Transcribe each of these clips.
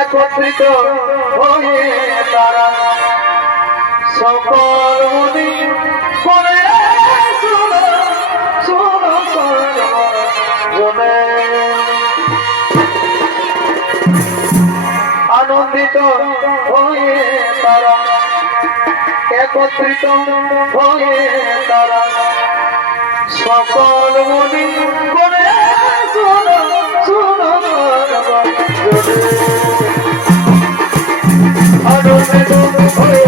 একত্রিত হয়ে তারা সকল মুনি করে আনন্দিত হয়ে তারা একত্রিত হয়ে তারা সকল মুনি করে আনন্দিত হয়ে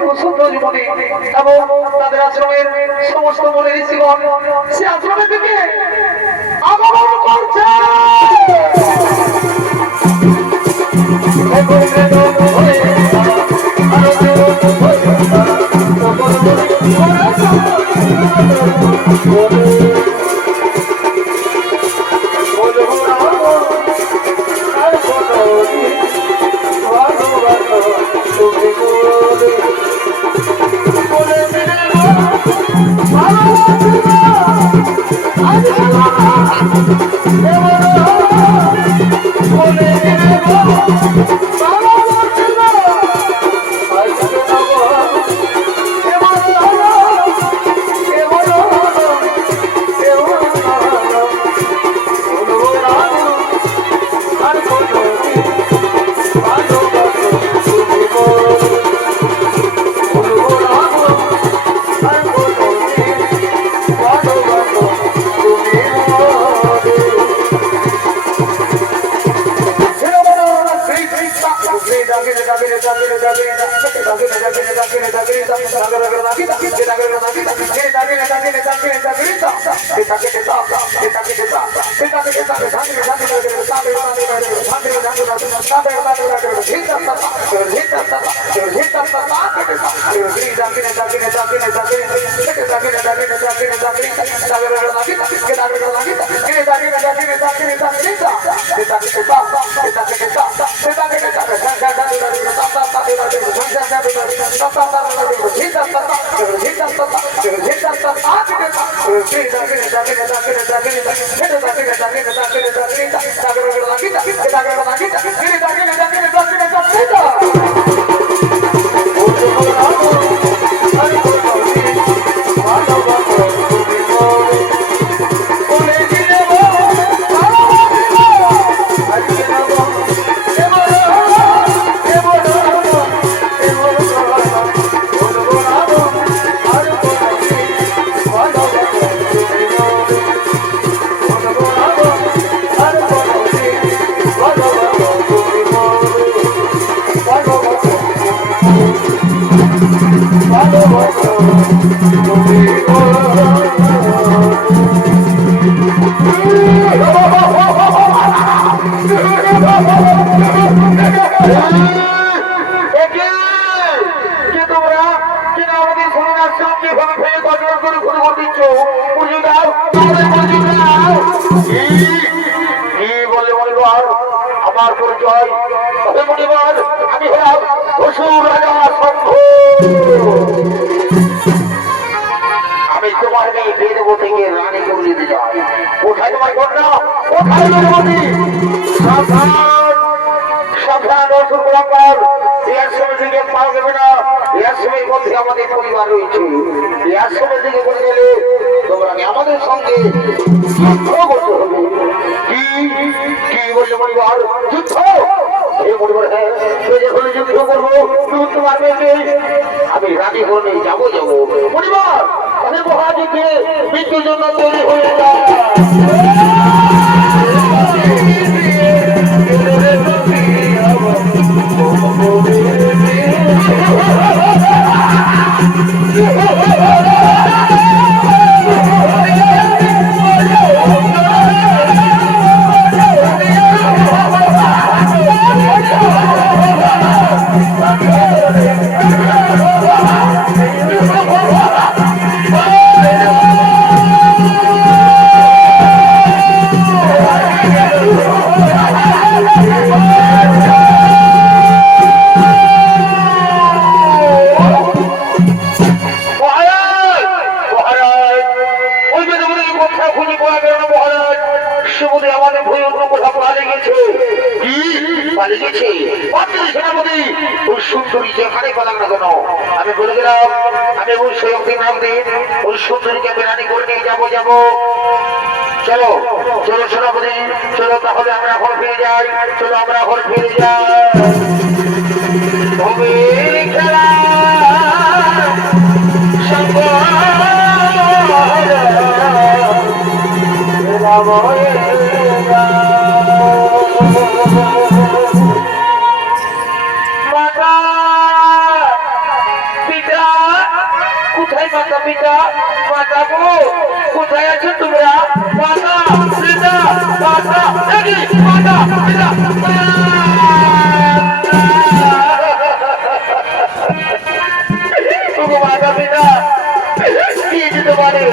সকল এবং তাদের আশ্রমের সমস্ত মনে ঋষিগণ সে আশ্রমের দিকে আগমন করছে। আমার পরিচয় আমি হলাম অসুর রাজা শম্ভু। আমি তোমার মেয়ে পেয়ে দেবো থেকে রানীকে নিতে যাই। কোথায় তোমার কন্যা? কোথায় বেরোবি? সাবধান সাবধান অসুর গোলাকার, এই আশ্রমের দিকে পা দেবে না। এই আশ্রমের মধ্যে আমাদের পরিবার রয়েছে। এই আশ্রমের দিকে বলে গেলে তোমরা আমাদের সঙ্গে যুদ্ধ করতে হবে। কি কি বললে পরিবার? যুদ্ধ? যুদ্ধ করবো তোমার মেয়েকে আমি রাজি করে যাবো যাবো। পরিবার তাদের মহাযুদ্ধে মৃত্যুর জন্য তৈরি হয়ে যায়। সেনাপতি আমাদের ভয় অন্য কোথাও পালিয়ে গেছে। কি পালিয়ে গেছে? সেনাপতি ওই সুন্দরী যেখানে পালাক না কেন আমি বলে দিলাম, আমি ওই সৈয়দের নাম দিন ওই সুন্দরীকে বেরানি করে নিয়ে যাবো। চলো চলো সেনাপতি, চলো তাহলে আমরা এখন ফিরে যাই। চলো আমরা এখন ফিরে যাই। খেলা মাতা পিতা কোথায়? মাতা পিতা, মাতা গো কোথায় আছো তোমরা? মাতা পিতা, মাতা মাতা পিতা, মাতা পিতা কি যেতে পারে?